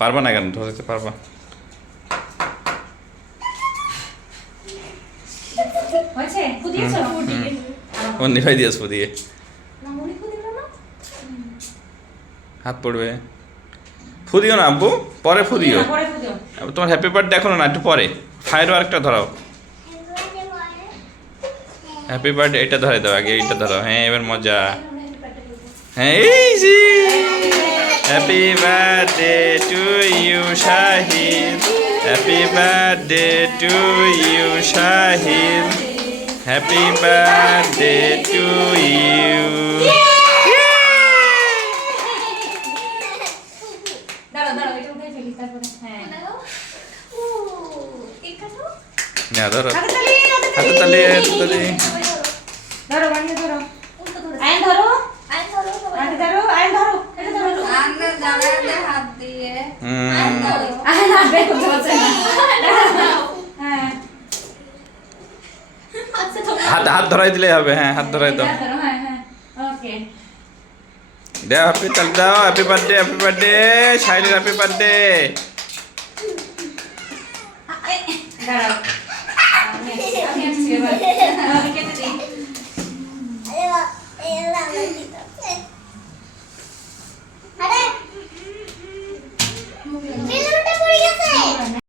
পারবা না কেন, ধরতে পারবা। অন্য ভাই দিয়েছ দিয়ে হাত পড়বে। ফুদিও না আব্বু, পরে ফুদিও। তোমার হ্যাপি বার্থডে এখনো না, একটু পরে। ফায়ার ওয়ার্কটা ধরাও। হ্যাপি বার্থডে এটা ধরে দাও আগে, এইটা ধরো। হ্যাঁ এবার মজা। হ্যাঁ এই যে happy birthday to you Shahid, happy birthday to you Shahid, happy birthday to you. ধরো হাতে তালি, তালি ধরো বানিয়ে ধরো, আইন ধরো, আইন ধরো, আইন ধরো, আইন ধরো, এটা ধরো, আইন ধরো হাত দিয়ে, আইন ধরো, আইন হাত বের করতে পারছে না। হ্যাঁ হাত ধরাই দিলে হবে। হ্যাঁ হাত ধরাই দাও। হ্যাঁ হ্যাঁ ওকে দাও হ্যাপি তালি দাও। হ্যাপি বার্থডে, হ্যাপি বার্থডে শাইলের, হ্যাপি বার্থডে। দাঁড়াও আমি আসছি এবার।